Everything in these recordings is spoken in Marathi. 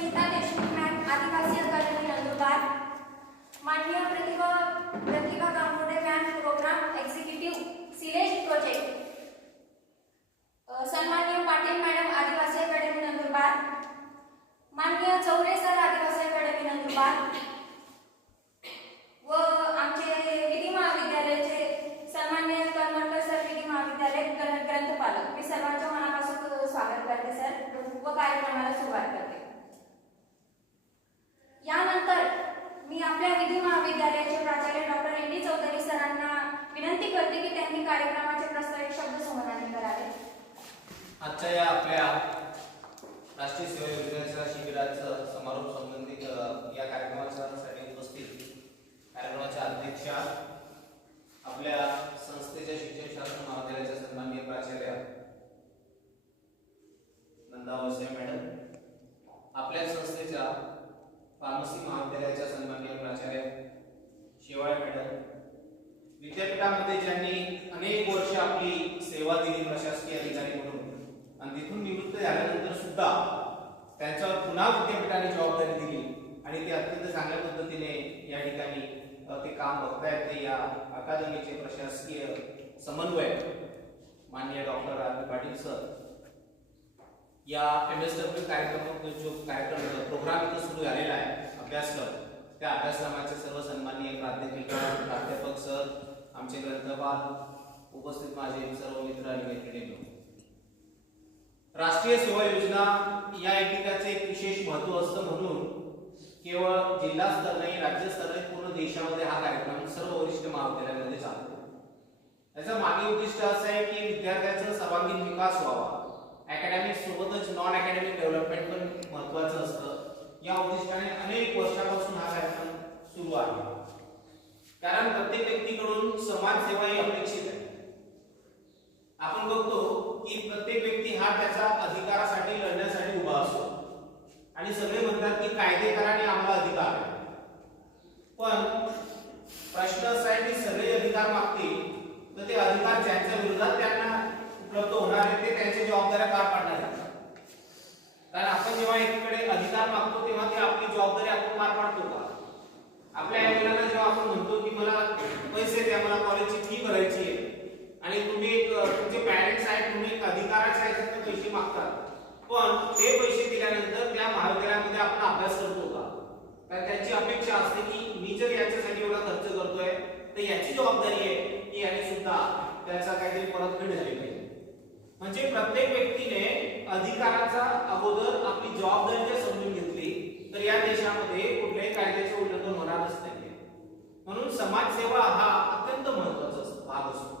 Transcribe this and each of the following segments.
स्मिता देशमुख मॅम, आदिवासी अकादमी नंदुरबार. माननीय Pratibha Gangurde ma'am, program executive सिलेज प्रोजेक्ट. सन्माननीय पाटील मॅडम, आदिवासी अकादमी नंदुरबार. माननीय चौरे सर, आदिवासी अकादमी नंदुरबार. व आमचे विधी महाविद्यालयाचे सन्माननीय करमरकर सर, विधी महाविद्यालय ग्रंथपालक. मी सर्वांच्या मनापासून स्वागत करते सर व कार्यक्रमाला सुरुवात करते. यानंतर मी आपल्या विधी महाविद्यालयाचे प्राचार्य डॉक्टर एन.डी. चौधरी सरांना विनंती करते की त्यांनी कार्यक्रमाचे प्रस्तावित शब्द संबोधन करावे. आजच्या या आपल्या राष्ट्रीय सेवा योजनेच्या शिबिराचं समारोप संबंधित या कार्यक्रमासाठी उपस्थित कार्यक्रमाच्या अध्यक्षा, आपल्या संस्थेच्या शिक्षण शास्त्र महाविद्यालयाच्या सन्माननीय प्राचार्य नंदा वळसे मॅडम, आपल्या संस्थेच्या फार्मसी महाविद्यालयाच्या सन्माननीय प्राचार्य शेवाळे मॅडम, विद्यापीठामध्ये ज्यांनी अनेक वर्ष आपली सेवा दिली प्रशासकीय अधिकारी म्हणून आणि तिथून निवृत्त झाल्यानंतर सुद्धा त्यांच्यावर पुन्हा विद्यापीठाने जबाबदारी दिली आणि ते अत्यंत चांगल्या पद्धतीने या ठिकाणी ते काम बघतायत. ते या अकादमीचे प्रशासकीय समन्वय माननीय डॉक्टर आर पाटील सर, या MSW कार्यक्रम जो कार्यक्रम प्रोग्राम इथं सुरू झालेला आहे अभ्यासक्रम, त्या अभ्यासक्रमाचे सर्व सन्माननीय प्राध्यापक सर, आमचे ग्रंथपाल, उपस्थित माझे सर्व मित्र आणि मैत्रिणी, राष्ट्रीय सेवा योजना या एकेकाचे एक विशेष महत्त्व असतं म्हणून केवळ जिल्हा स्तर नाही, राज्य स्तर नाही, पूर्ण देशामध्ये हा कार्यक्रम सर्व वरिष्ठ महाविद्यालयामध्ये चालतो. याचा मागे उद्दिष्ट असं आहे की विद्यार्थ्यांचा सर्वांगीण विकास व्हावा. अकॅडमिक सोबतच नॉन अकॅडमिक डेव्हलपमेंट पण महत्त्वाचं असतं. या उद्दिष्टाने अनेक वर्षापासून हा कार्यक्रम सुरू आहे. कारण प्रत्येक व्यक्तीकडून समाजसेवा ही अपेक्षित आहे. आपण बघतो की प्रत्येक व्यक्ती हा त्याच्या अधिकारासाठी लढण्यासाठी उभा असतो आणि सगळे म्हणतात की कायदे करा आणि आम्हाला अधिकार आहे. पण प्रश्न असा आहे की सगळे अधिकार मागतील तर ते अधिकार ज्यांच्या विरोधात त्यांना उपलब्ध होणार आहेत ते त्यांच्या जबाबदाऱ्या पार पाडणार आहेत. कारण आपण जेव्हा एकीकडे अधिकार मागतो तेव्हा ते आपली जबाबदारी आपण पार पाडतो का? आपल्या आई वडिलांना जेव्हा आपण म्हणतो की मला पैसे द्या, मला कॉलेजची फी भरायची आहे आणि तुम्ही तुमचे पॅरेंट्स आहेत, तुम्ही एक अधिकाराच्या ह्याच्यात पैसे मागतात, पण ते पैसे दिल्यानंतर त्या महाविद्यालयामध्ये आपण अभ्यास करतो का? कारण त्यांची अपेक्षा असते की मी जर याच्यासाठी एवढा खर्च करतोय तर याची जबाबदारी आहे की याने सुद्धा त्याचा काहीतरी परतफेड झाली पाहिजे. म्हणजे प्रत्येक व्यक्तीने अधिकाराचा अगोदर आपली जबाबदारी जर समजून घेतली तर या देशामध्ये कुठल्याही कायद्याचे उल्लंघन होणारच नाही. म्हणून समाजसेवा हा अत्यंत महत्त्वाचा भाग असतो.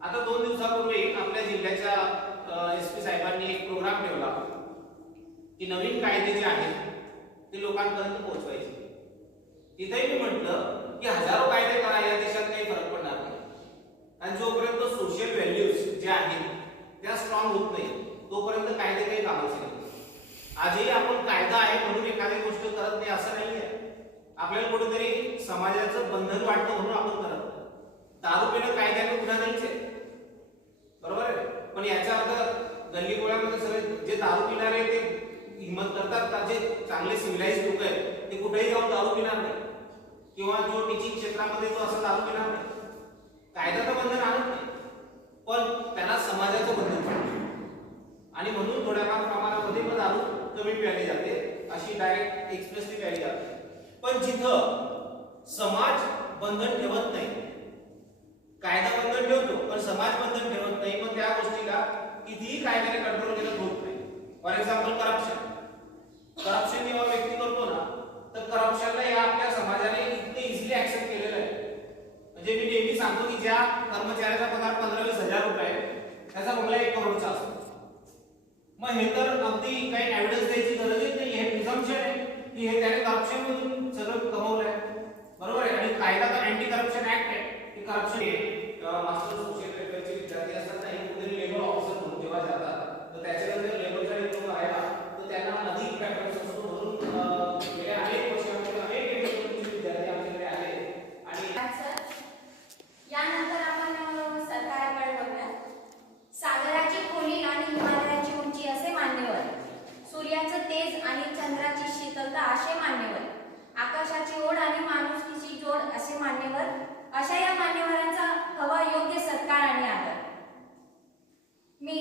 आता 2 दिवसापूर्वी आपल्या जिल्ह्याच्या SP साहेबांनी एक प्रोग्राम ठेवला की नवीन कायदे जे आहेत ते लोकांपर्यंत पोहोचवायचे. तिथेही मी म्हटलं की हजारो कायदे करा, या देशात काही फरक पडणार नाही. आणि जोपर्यंत सोशल व्हॅल्यूज ज्या आहेत त्या स्ट्रॉंग होत नाही तोपर्यंत कायदे काही कामाचे नाही. आजही आपण कायदा आहे म्हणून एखादी गोष्ट करत नाही असं नाहीये. आपल्याला कुठेतरी समाजाचं बंधन वाटतं म्हणून आपण करत नाही. दारू पिणं कायद्याने गुन्हा नाहीच आहे, बरोबर आहे, पण याचा अर्थ गल्ली गोळ्यामध्ये सगळे जे दारू पिणारे ते हिंमत करतात का जे चांगले सिव्हिलाइज लोक आहेत ते कुठेही जाऊन दारू पिणार नाही, किंवा जो टीचिंग क्षेत्रामध्ये तो असं दारू पिणार नाही. कायद्याचं बंधन आणत नाही पण त्याला समाजाचं बंधन पाहिजे आणि म्हणून थोड्याफार प्रमाणामध्ये पण दारू कमी प्यायली जाते, अशी डायरेक्ट एक्सप्रेसली प्यायली जाते. पण जिथं समाज बंधन ठेवत नाही, कायदा बंधन ठेवतो पण समाज बंधन ठेवत नाही, पण त्या गोष्टीला कितीही कायद्याने कंट्रोल केलं होत नाही. फॉर एक्झाम्पल करप्शन जेव्हा व्यक्ती करतो ना तर करप्शनला या आपल्या समाजाने इतकं इझिली ऍक्सेप्ट केलेलं आहे. म्हणजे मी नेहमी सांगतो की ज्या कर्मचाऱ्याचा पगार 15-20 हजार रुपये आहे त्याचा बंगला 1 करोडचा असतो. मग हे तर अगदी काही एव्हिडन्स द्यायची गरजच नाही, हे प्रिझम्पशन आहे की हे त्याने करप्शन मधून सगळं कमवलंय, बरोबर आहे. आणि कायदा तर अँटी करप्शन ऍक्ट आहे की करप्शन मास्टर सोशल वेलफेअरचे विद्यार्थी असतात नाही कुठेतरी लेबर ऑफिसर म्हणून जेव्हा जातात तर त्याच्यानंतर लेबरचा डिप्लोमा राहिला तर त्यांना अधिक पॅटर्न्स असतो. म्हणून गेल्या अनेक वर्षांमध्ये अनेक विद्यार्थी आमच्याकडे आले. आणि यानंतर आपण सरकारकडे बघूया. सागराची खोली आणि हिमालयाची उंची असे मान्यवर, सूर्याचं तेज तेज आणि चंद्राची शीतलता असे मान्यवर, आकाशाची ओढ आणि माणुसकीची जोड असे मान्यवर, अशा या मान्यवरांचा हवा योग्य सत्कार आणि आदर. मी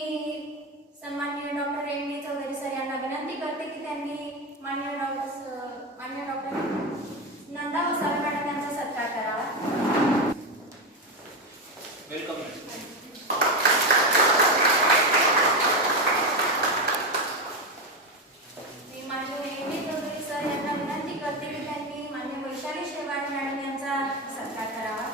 सन्माननीय doctor M D Chaudhari sir यांना विनंती करते की त्यांनी माननीय डॉक्टर नंदा वसावे मॅडम यांचा सत्कार करावा. वेलकम. मी माननीय एम डी चौधरी सर यांना विनंती करते की त्यांनी माननीय वैशाली शेवाळे मॅडम यांचा सत्कार करावा.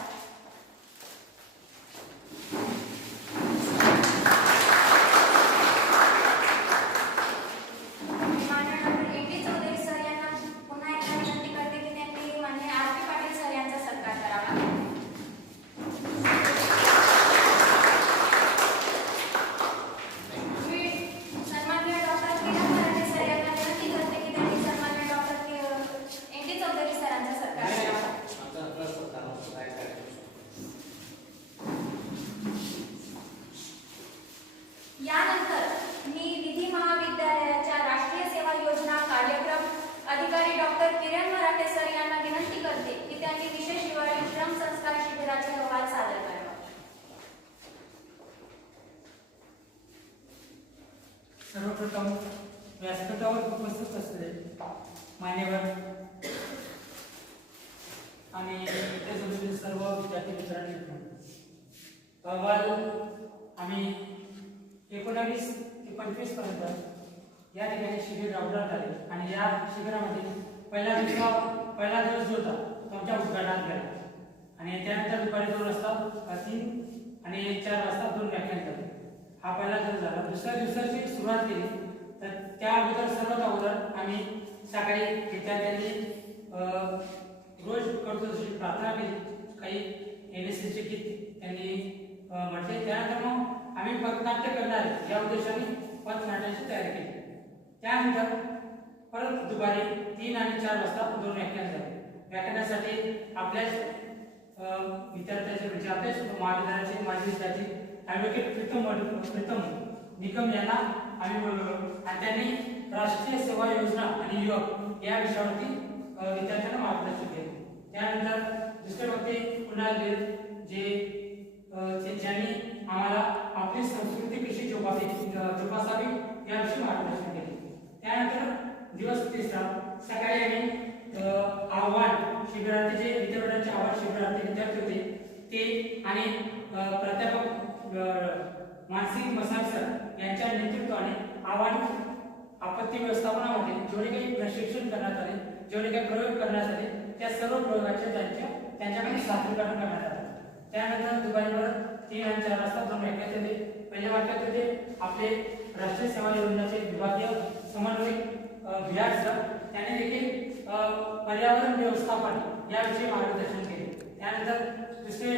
यानंतर मी विधी महाविद्यालयाच्या राष्ट्रीय सेवा योजना कार्यक्रम अधिकारी डॉक्टर किरण मराठे सर यांना विनंती करते की त्यांनी विशेष हिवाळी श्रम संस्कार शिबिराचे अहवाल सादर करावा. सर्वप्रथम व्यासपीठावर उपस्थित असलेले मान्यवर आणि त्यासोबत सर्व विद्यार्थी मित्रांनी अहवाल आम्ही 19 ते 25 पर्यंत या ठिकाणी शिबिर राबवण्यात आले आणि या शिबिरामध्ये पहिला दिवस जो होता तो आमच्या उद्घाटनात गेला आणि त्यानंतर दुपारी 2 वाजता 3 आणि 4 वाजता 2 व्याख्यान झाले. हा पहिला दिवस झाला. दुसऱ्या दिवसाची सुरुवात केली तर त्या अगोदर सर्वात अगोदर आम्ही सकाळी विद्यार्थ्यांनी रोज करतो तशी प्रार्थना केली, काही NSSचे गीत त्यांनी म्हटले. त्यानंतर मग आम्ही पथनाट्य करणार या उद्देशाने पथनाट्याची तयारी केली. त्यानंतर परत दुपारी 3 आणि 4 वाजता 2 व्याख्यान झाले. व्याख्यानासाठी आपल्याच विद्यार्थ्याचे म्हणजे आपल्याच महाविद्यालयाचे माजी विद्यार्थी ॲडव्होकेट प्रीतम निकम यांना आम्ही बोलवलो आणि त्यांनी राष्ट्रीय सेवा योजना आणि युवक या विषयावरती विद्यार्थ्यांना मार्गदर्शन केले. त्यानंतर दुसरे वक्ते कुणाल ज्यांनी आम्हाला आपली संस्कृती कशी जोपासावी याविषयी मार्गदर्शन केले. त्यानंतर दिवस तिसरा सकाळी आम्ही आव्हान शिबिरार्थी जे विद्यापीठाचे आव्हान शिबिरार्थी विद्यार्थी होते ते आणि प्राध्यापक मानसिक मसाल सर यांच्या नेतृत्वाने आव्हान आपत्ती व्यवस्थापनामध्ये जेवढे काही प्रशिक्षण करण्यात आले, जेवढे काही प्रयोग करण्यात आले त्या सर्व प्रयोगाचे त्यांच्याकडे सादरीकरण करण्यात आले. त्यानंतर दुपारी 3 आणि 4 वाजता 2 व्याख्यान झाले. पहिल्या वाक्यात होते आपले राष्ट्रीय सेवा योजनेचे विभागीय समन्वयक बिहार सर, त्यांनी देखील पर्यावरण व्यवस्थापन याविषयी मार्गदर्शन केले. त्यानंतर दुसरे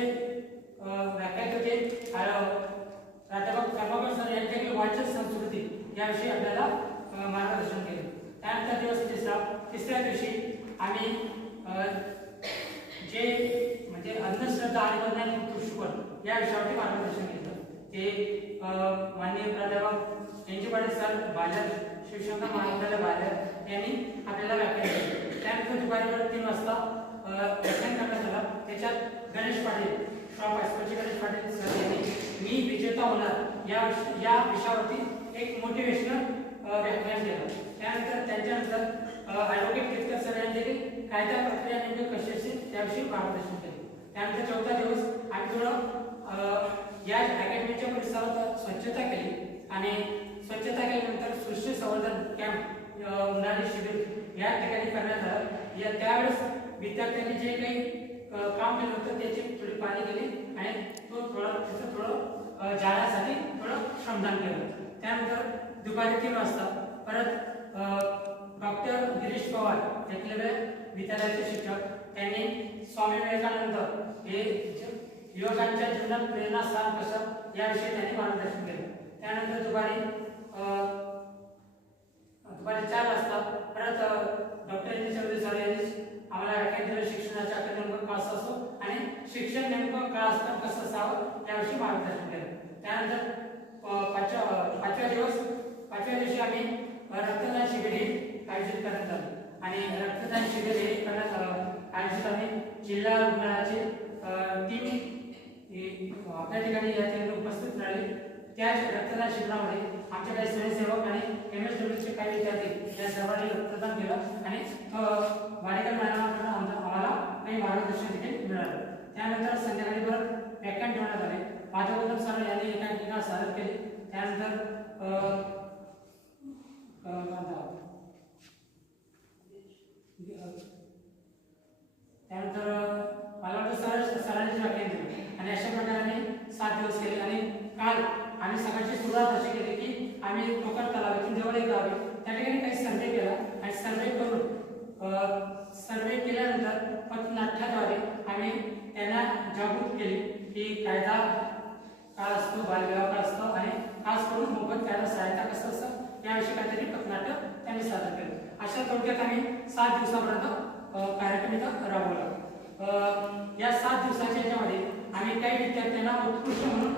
व्याख्यान होते प्राध्यापक कर्माकर सर यांच्याकडे वाचन संस्कृती याविषयी आपल्याला मार्गदर्शन केले. त्यानंतर दिवस तिसऱ्या दिवशी आम्ही जे म्हणजे अंधश्रद्धा आणि वैज्ञानिक दृष्टिकोन या विषयावरती मार्गदर्शन केलं. ते माननीय प्राध्यापक यांचे पाटील सर बाजार शिवशंकर महाविद्यालय बाजार यांनी आपल्याला व्याख्यान केले. त्यानंतर दुपारी 3 वाजता व्याख्यान करण्यात आलं. त्याच्यात गणेश पाटील शॉप हायस्कूलचे गणेश पाटील सर यांनी मी विजेता होणार या विषयावरती एक मोटिवेशनल व्याख्यान केलं. त्यानंतर त्यांच्यानंतर ॲडव्होकेट केतकर सर यांनी कायदा प्रक्रिया नेमकी कशी असेल त्याविषयी मार्गदर्शन केले. त्यानंतर 4था दिवस आम्ही थोडं या अकॅडमीच्या परिसरात स्वच्छता केली आणि स्वच्छता केल्यानंतर सृष्टी संवर्धन कॅम्प उन्हाळी शिबिर या ठिकाणी करण्यात आलं. त्यावेळेस विद्यार्थ्यांनी जे काही काम केलं होतं त्याची थोडी पाहणी केली आणि त्याचं थोडं जाण्यासाठी थोडं श्रमदान केलं. त्यानंतर दुपारी 3 वाजता परत डॉक्टर गिरीश पवार एकलव्य विद्यालयाचे शिक्षक त्यांनी स्वामी विवेकानंद हे युवकांच्या जीवनात प्रेरणास्थान कसं याविषयी त्यांनी मार्गदर्शन केलं. त्यानंतर दुपारी 4 वाजता परत डॉक्टर एन चौधरी सर यांनी आम्हाला व्याख्यान शिक्षणाच्या नेमकं काय असतो आणि शिक्षण नेमकं काय असतं कसं असावं याविषयी मार्गदर्शन केलं. त्यानंतर पाचव्या दिवशी आम्ही रक्तदान शिबिर हे आयोजित करण्यात आले आणि रक्तदान शिबिर हे करण्यात आयोजित आम्ही जिल्हा रुग्णालयाचे टीम आपल्या ठिकाणी या ठिकाणी उपस्थित राहिले. त्या रक्तदान शिबिरामध्ये आमचे काही स्वयंसेवक आणि MSWचे काही विद्यार्थी या सर्वांनी रक्तदान केलं आणि वाडेकर मॅडमांकडून आम्हाला काही मार्गदर्शन देखील मिळालं. त्यानंतर संध्याकाळी परत व्याख्यान ठेवण्यात आले. माधवगौतम सर यांनी एका ठिकाणी सादर केले. त्यानंतर मला वाटतं सरांनी व्याख्यान दिले आणि अशा प्रकारे 7 दिवस केले. आणि काल आम्ही सकाळची सुरुवात अशी केली की आम्ही टोकन तलावातून जवळ एक गाव आहे त्या ठिकाणी काही सर्वे केला आणि सर्वे केल्यानंतर पथनाट्याद्वारे आम्ही त्यांना जागृत केले की कायदा काय असतो, बालविवाह काय असतो आणि खास करून मोफत कायदा सहायता कसं असतं याविषयी काहीतरी पथनाट्य त्यांनी सादर केलं. अशा थोडक्यात आम्ही 7 दिवसापर्यंत कार्यक्रम इथं राबवला. या 7 दिवसाच्या याच्यामध्ये आम्ही काही विद्यार्थ्यांना उत्कृष्ट म्हणून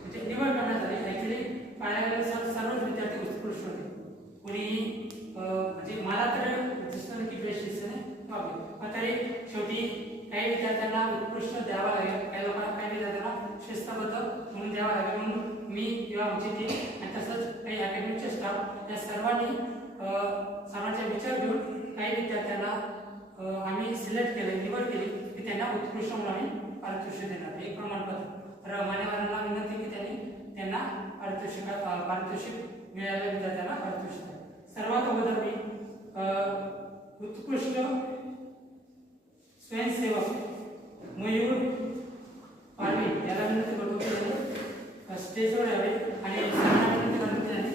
म्हणजे निवड करण्यात आली. ॲक्च्युली पाहायला गेलं सर्वच विद्यार्थी उत्कृष्ट होते. कोणी म्हणजे मला तर दिसतं की बेस्ट दिसतं पण तरी शेवटी काही विद्यार्थ्यांना उत्कृष्ट द्यावा लागेल, काही लोकांना काही विद्यार्थ्यांना शिस्तबद्ध म्हणून द्यावा लागेल. म्हणून मी किंवा आमची टीम आणि तसंच काही अकॅडमीचे स्टाफ या सर्वांचा विचार घेऊन काही विद्यार्थ्यांना आम्ही सिलेक्ट केले, निवड केली की त्यांना उत्कृष्ट म्हणून आम्ही पारितोषिक देणार एक प्रमाणपत्र. तर मान्यवरांना विनंती की त्यांना पारितोषिक मिळालेल्या विद्यार्थ्यांना पारितोषिक. सर्वात अगोदर मी उत्कृष्ट स्वयंसेवक मयूर पाडवी याला विनंती करतो की स्टेजवर यावे आणि सर्वांना विनंती करतो की त्यांनी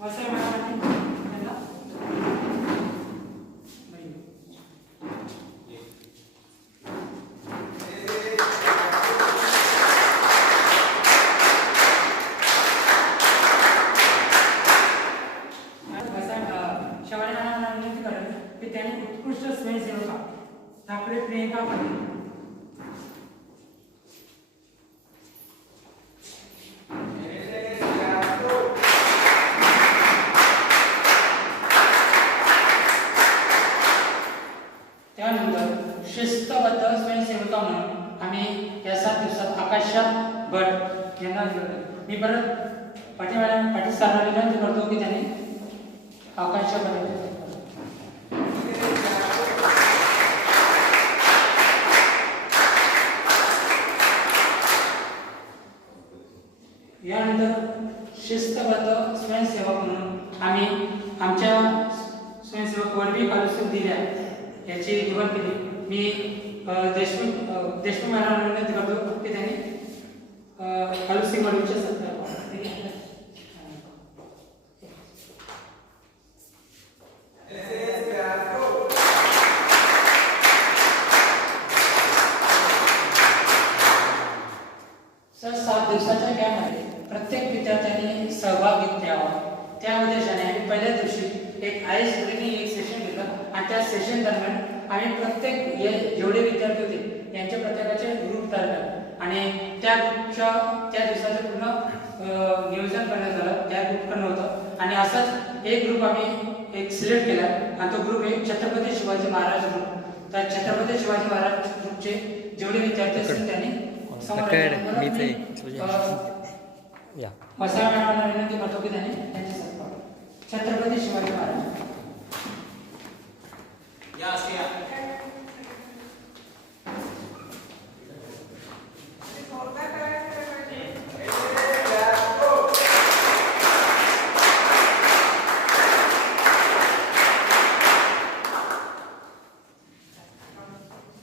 वसाई मॅडम त्यांना उत्कृष्ट स्वयंसेवका ठाकरे प्रियंका पाटील त्यानंतर शिस्तबद्ध स्वयंसेविका म्हणून आम्ही या 7 दिवसात आकाशा भट यांना निवडले. मी परत पाटील सरांना विनंती करतो की त्यांनी आकाशा भट यानंतर शिस्तबद्ध स्वयंसेवक म्हणून आम्ही आमच्या स्वयंसेवक वडवी कालुसुख दिल्या याची निवड केली. मी देशमुख मॅडमला विनंती करतो की त्यांनी कालुसिंग वडवीच्या सत्कार सर 7 दिवसाच्या कॅम्पमध्ये प्रत्येक विद्यार्थ्यांनी सहभाग घ्यावा. त्या उद्देशाने आम्ही पहिल्या दिवशी एक आईस ब्रेकिंग एक सेशन घेतलं आणि त्या सेशन दरम्यान आम्ही प्रत्येक जेवढे विद्यार्थी होते यांच्या प्रत्येकाचे ग्रुप तयार केले आणि त्या ग्रुपच्या त्या दिवसाचं पूर्ण नियोजन करण्यात आलं. त्या ग्रुपकडनं होतं आणि असंच एक ग्रुप आम्ही एक सिलेक्ट केला आणि तो ग्रुप आहे छत्रपती शिवाजी महाराज ग्रुप. तर छत्रपती शिवाजी महाराज ग्रुपचे जेवढे विद्यार्थी असतील त्यांनी वसाई मॅडमला विनंती करतो की त्यांनी त्यांचे सत्कार छत्रपती शिवाजी महाराज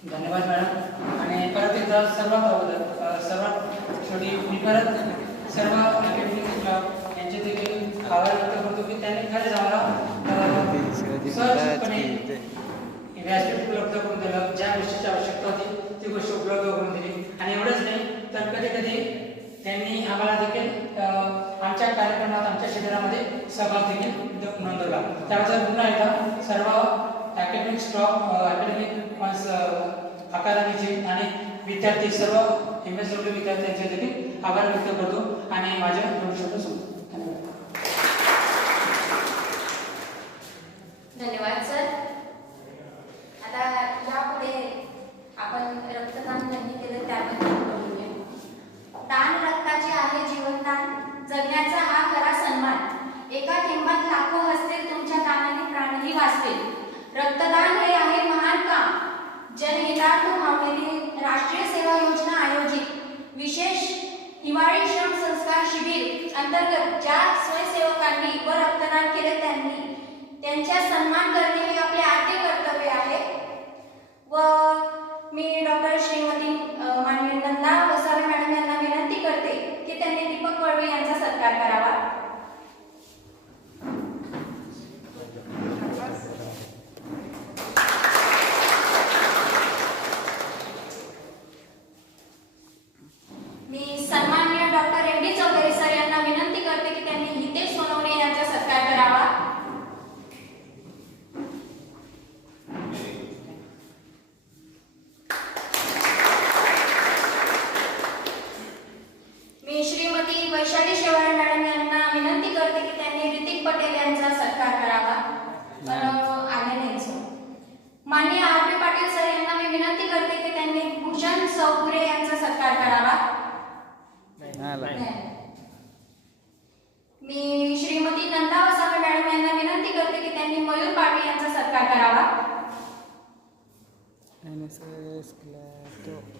धन्यवाद मॅडम. आणि परत एकदा सर्वात शेवटी मी परत सर्व अकॅडमिक स्टाफ यांचे देखील आभार व्यक्त करतो की त्यांनी खरंच आम्हाला सहजपणे व्यासपीठ उपलब्ध करून दिलं. ज्या गोष्टीची आवश्यकता होती ती गोष्ट उपलब्ध करून दिली. आणि एवढंच नाही तर कधी कधी त्यांनी आम्हाला देखील आमच्या कार्यक्रमात आमच्या शिबिरामध्ये सहभाग देखील नोंदवला. त्याबद्दल पुन्हा एकदा सर्व अकॅडमिक स्टाफ अकॅडमिक अकादमीचे आणि विद्यार्थी सर्व MSW विद्यार्थ्यांचे देखील आभार व्यक्त करतो आणि माझ्या दोन शब्द सोडतो. धन्यवाद. अंतर्गत ज्या स्वयंसेवकांनी व रक्तदान केले त्यांचा सन्मान करणे हे आपले आद्य कर्तव्य आहे व मी डॉक्टर श्रीमती माननीय नंदा वसावे मॅडम यांना विनंती करते की त्यांनी दीपक वळवे यांचा सत्कार करावा. मी सन्माननीय doctor M D Chaudhari sir यांना विनंती करते की त्यांनी हितेश सोनवणे यांचा सत्कार करावा. मी श्रीमती वैशाली शेवाळे मॅडम यांना विनंती करते की त्यांनी ऋतिक पटेल यांचा सत्कार करावा. आले नाही सर. माननीय आर पी पाटील सर यांना मी विनंती करते की त्यांनी भूषण सौगुरे यांचा सत्कार करावा. मी श्रीमती नंदा वसावे मॅडम यांना विनंती करते की त्यांनी मयूर पाटील यांचा सत्कार करावा.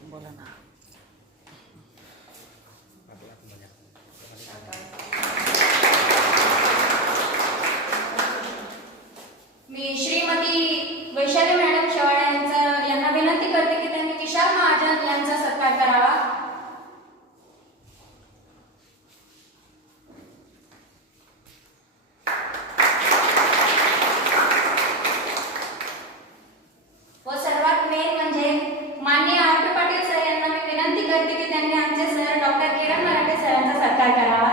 बोला ना. मी श्रीमती वैशाली मॅडम शेवाळे यांना विनंती करते की त्यांनी विशाल महाजन यांचा सत्कार करावा. व सर्वात मेन म्हणजे माननीय आर पी पाटील सर यांना मी विनंती करते की त्यांनी आमचे सर डॉक्टर किरण मराठे सरांचा सत्कार करावा.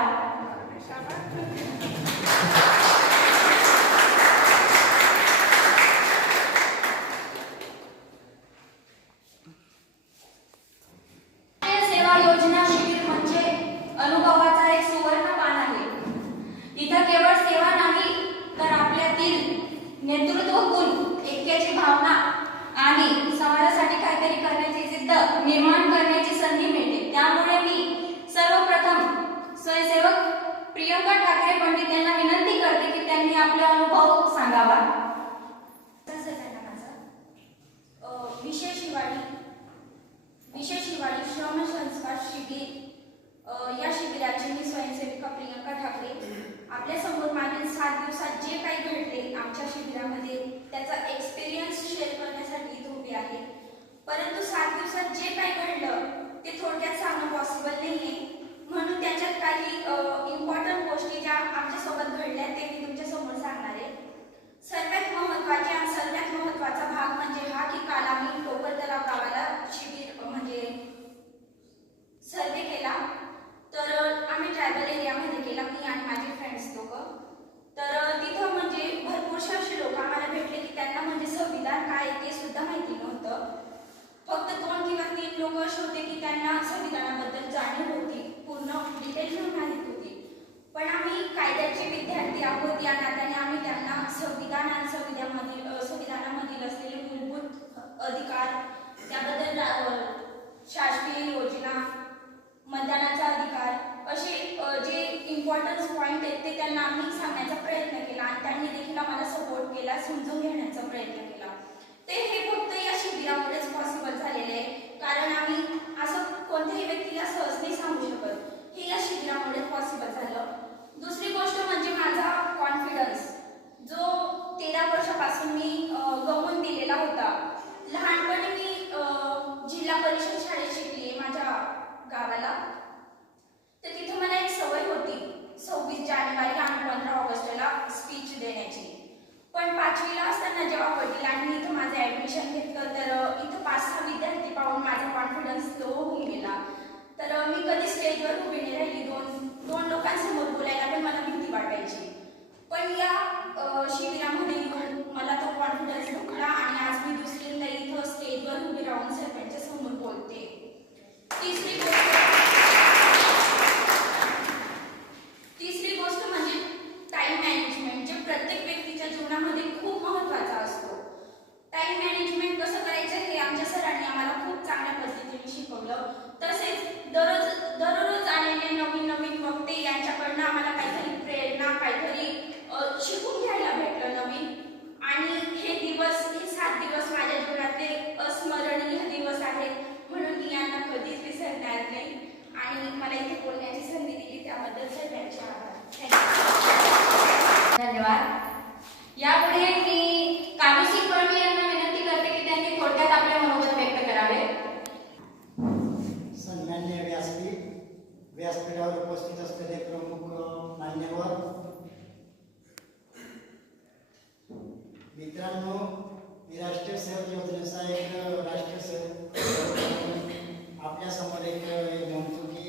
सेवा योजना शिबिर म्हणजे अनुभवाचा एक सुवर्ण पान आहे. इथं केवळ सेवा नाही तर आपल्यातील नेतृत्व गुण, ऐक्याची भावना आणि समाजासाठी काहीतरी करण्याची जिद्द निर्माण करण्याची संधी मिळते. त्यामुळे मी सर्वप्रथम स्वयंसेवक प्रियंका ठाकरे पंडित यांना विनंती करते की त्यांनी आपला अनुभव सांगावा. विशेष हिवाळी श्रम संस्कार शिबिर या शिबिराची मी स्वयंसेविका प्रियंका ठाकरे आपल्या समोर मागील 7 दिवसात जे काही घडले आमच्या शिबिरामध्ये त्याचा एक्सपिरियन्स शेअर करण्यासाठी इथे उभी आहे. परंतु 7 दिवसात जे काही घडलं ते थोडक्यात सांगणं पॉसिबल नाहीये, म्हणून त्याच्यात काही इम्पॉर्टंट गोष्टी ज्या आमच्यासोबत घडल्या ते मी तुमच्या समोर सांगणार आहे. सर्वात महत्त्वाचा भाग म्हणजे हा की काल आम्ही टोपर तलाव गावाला शिबिर म्हणजे सर्वे केला. तर आम्ही ट्रायबल एरियामध्ये केला, मी आणि माझे फ्रेंड्स लोक. तर तिथं म्हणजे भरपूरशे असे लोक आम्हाला भेटले की त्यांना म्हणजे संविधान काय ते सुद्धा माहिती नव्हतं. फक्त 2 किंवा 3 लोक असे होते की त्यांना संविधानाबद्दल जाणीव होती, पूर्ण डिटेल माहिती होती. पण आम्ही कायद्याचे विद्यार्थी आहोत या नात्याने आम्ही त्यांना संविधान आणि संविधानामधील असलेले मूलभूत अधिकार, त्याबद्दल शासकीय योजना, मतदानाचा अधिकार असे जे इम्पॉर्टन्स पॉईंट आहेत ते त्यांना आम्ही सांगण्याचा प्रयत्न केला आणि त्यांनी देखील आम्हाला सपोर्ट केला, समजून घेण्याचा प्रयत्न केला. ते हे फक्त या शिबिरामुळेच पॉसिबल झालेले आहे, कारण आम्ही असं कोणत्याही व्यक्तीला सहज नाही सांगू शकत. हे या शिबिरामुळेच पॉसिबल झालं. दुसरी गोष्ट म्हणजे माझा कॉन्फिडन्स जो 13 वर्षापासून मी गमावून दिलेला होता. लहानपणी मी जिल्हा परिषद शाळेत शिकली माझ्या गावाला. तर तिथे मला एक सवय होती 26 जानेवारी आणि 15 ऑगस्टला स्पीच देण्याची. पण 5वीला असताना जेव्हा वडिलांनी इथं माझं ॲडमिशन घेतलं तर इथं 5-6 विद्यार्थी पाहून माझा कॉन्फिडन्स लो होऊन गेला. तर मी कधी स्टेजवर उभी नाही राहिली. दोन लोकांसमोर बोलायला पण मला भीती वाटायची. पण या शिबिरामध्ये येऊन मला तो कॉन्फिडन्स भेटला आणि आज मी दुसऱ्यांदा इथं स्टेजवर उभी राहून सर्वांच्या समोर बोलते. तिसरी गोष्ट म्हणजे टाइम मॅनेजमेंट, जे प्रत्येक व्यक्तीच्या जीवनामध्ये खूप महत्त्वाचा असतो. टाइम मॅनेजमेंट कसं करायचं हे आमच्या सरांनी आम्हाला खूप चांगल्या पद्धतीने शिकवलं. तसेच दररोज आलेले नवीन वक्ते यांच्याकडनं आम्हाला काहीतरी त्याबद्दलचे त्यांचे आभार. धन्यवाद. यापुढे मी कानुसिक परमे यांना विनंती करते की त्यांनी थोडक्यात आपले मनोगत व्यक्त करावे. सन्माननीय व्यासपीठावर उपस्थित असलेले प्रमुख मान्यवर, मित्रांनो, मी राष्ट्रीय सेवक योजनेचा एक राष्ट्रीय सेवक आपल्या समोर एक म्हणतो की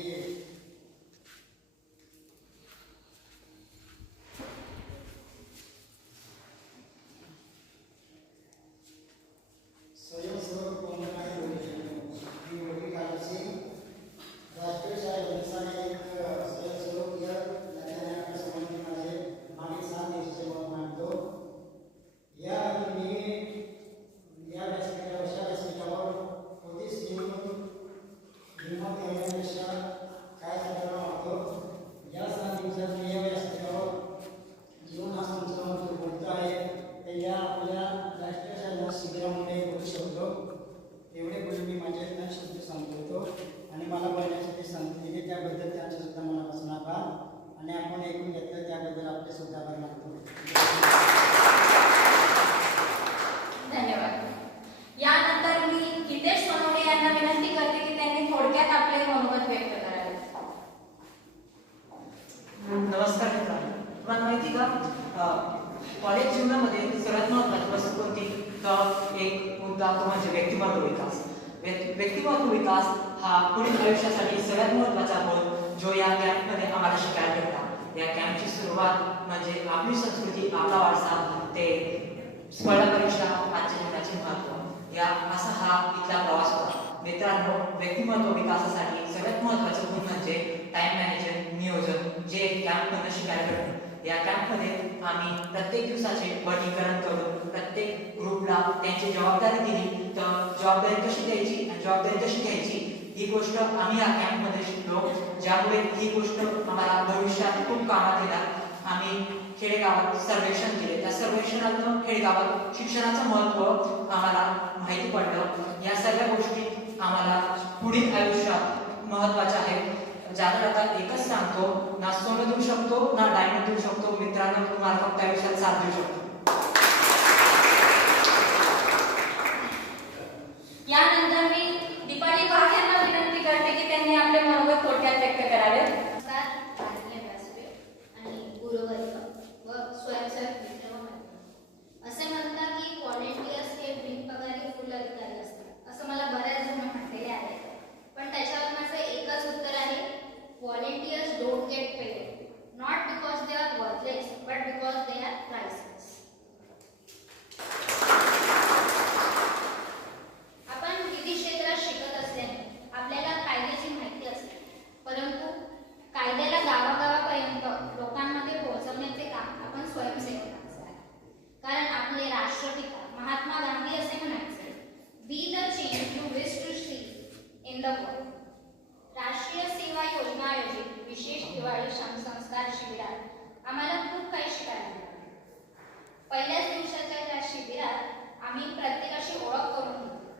स्वयंसेवक राष्ट्रीय सेवा योजनेचा एक स्वयंसेवक या संबंधीमध्ये मागील 6 दिवसाचे मत मांडतो. या मी या व्यासपीठावर कोणतीच हिंमत येण्यापेक्षा काय करायला मागतो. या 6 दिवसात मी या व्यासपीठावर जीवन हा संस्थांवर बोलतो आहे ते या आपल्या राष्ट्रीय सेवा शिबिरामध्ये बोलू शकतो. एवढे बोलून मी माझे शब्द सांगतो आणि मला बोलण्यासाठी संधी दिली त्याबद्दल त्यांचे सुद्धा मनापासून आभार. आणि आपण ऐकून घेतलं त्याबद्दल आपले सुद्धा आभार मानतो. धन्यवाद. यानंतर मी हितेश सोनवणे यांना विनंती करते की त्यांनी थोडक्यात आपले मनोगत व्यक्त करावे. नमस्कार मित्रांनो, तुम्हाला माहिती का कॉलेज जीवनामध्ये सर्वात महत्त्वाची वस्तू कोणती तर एक मुद्दा तो म्हणजे व्यक्तिमत्व विकास. व्यक्तिमत्व विकास हा पुढील आयुष्यासाठी सगळ्यात महत्त्वाचा गोल जो या कॅम्पमध्ये आम्हाला शिकायला भेटला. या कॅम्पची सुरुवात म्हणजे आपली संस्कृती, आपला वारसा ते स्पर्धा परीक्षा, आजच्या जीवनाचे महत्त्व या असा हा इथला प्रवास होता. मित्रांनो, व्यक्तिमत्व विकासासाठी सगळ्यात महत्त्वाचं गुण म्हणजे टाइम मॅनेजमेंट, नियोजन, जे कॅम्पमधून शिकायला भेटतं. या कॅम्पमध्ये आम्ही प्रत्येक दिवसाचे वर्गीकरण करून प्रत्येक ग्रुपला त्यांची जबाबदारी दिली. तर जबाबदारी कशी द्यायची आणि जबाबदारी कशी घ्यायची ही गोष्ट आम्ही या कॅम्पमध्ये शिकलो, ज्यामुळे ही गोष्ट आम्हाला भविष्यात खूप कामात येणार. आम्ही खेडेगावात सर्वेक्षण केले. त्या सर्वेक्षणातून खेडेगावात शिक्षणाचं महत्त्व आम्हाला माहिती पडलं. या सगळ्या गोष्टी आम्हाला पुढील आयुष्यात महत्त्वाच्या आहेत. ज्याला आता एकच सांगतो, ना सोनं देऊ शकतो ना डायमंड देऊ शकतो. मित्रांनो, तुम्हाला फक्त आयुष्यात साथ देऊ शकतो. यानंतर मी दीपाली वाघ यांना विनंती करते की त्यांनी आपले मनोगत थोडक्यात व्यक्त करावे. नमस्कार माननीय व्यासपीठ आणि गुरुवर्ग व स्वयंसेवक मित्र व मैत्रिणी. असे म्हणतात की व्हॉलेंटियर्स हे बिनपगारी फुल अधिकारी असतात, असं मला बऱ्याच जण म्हटलेले आहे. पण त्याच्यावर माझं एकच उत्तर आहे, volunteers don't get paid, not because they are worthless but because they are priceless. आपण विविध क्षेत्रात शिकत असल्याने आपल्याला कायद्याची माहिती असते, परंतु कायद्याला गावागावापर्यंत लोकांमध्ये पोहोचवण्याचे काम आपण स्वयंसेवकांचे आहे. कारण आपले राष्ट्रपिता महात्मा गांधी असे म्हणायचे, be the change you wish to see in the world. राष्ट्रीय सेवा योजना आयोजित विशेष दिवाळी संस्कार शिबिरात आम्हाला खूप काही शिकायला मिळाले. पहिल्याच दिवसाच्या या शिबिरात आम्ही प्रत्येकाशी ओळख करून घेतली.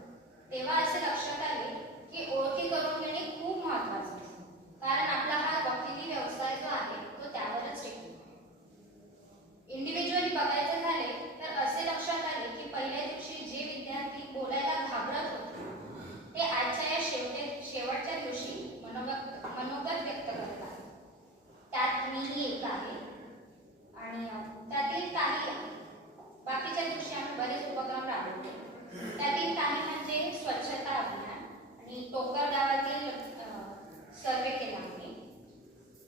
तेव्हा असे लक्षात आले की ओळखी करून घेणे खूप महत्त्वाचे आहे, कारण आपला हा वकिली व्यवसाय जो आहे तो त्यावरच टिकतो. इंडिव्हिज्युअली बघायचे झाले तर असे लक्षात आले की पहिल्या दिवशी जे विद्यार्थी बोलायला घाबरत होते ते आजच्या या शेवटच्या दिवशी मनोगत व्यक्त करतात. त्यात मीही एक आहे आणि त्यातील काही बाकीच्या दिवशी आम्ही बरेच उपक्रम राबवले. त्यातील काही म्हणजे स्वच्छता अभियान आणि टोकर गावातील सर्वे केला आम्ही.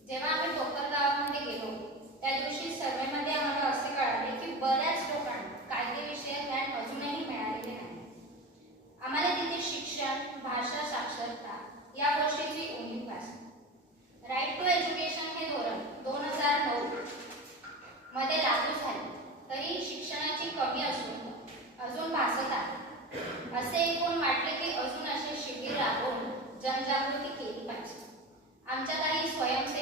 जेव्हा आम्ही टोकर गावामध्ये गेलो त्या दिवशी सर्वेमध्ये आम्हाला असे कळाले की बऱ्याच लोकांना कायदेविषयक ज्ञान अजूनही मिळालेले नाही. आम्हाला तिथे शिक्षण, भाषा साक्षरता या गोष्टीची उणीव भासली. राईट टू एज्युकेशन हे धोरण 2009 मध्ये लागू झाले, तरी शिक्षणाची कमी अजून भासत आहे. असे ऐकून वाटले की अजून असे शिबिर राबवून जनजागृती केली पाहिजे. आमच्या काही स्वयंसेवक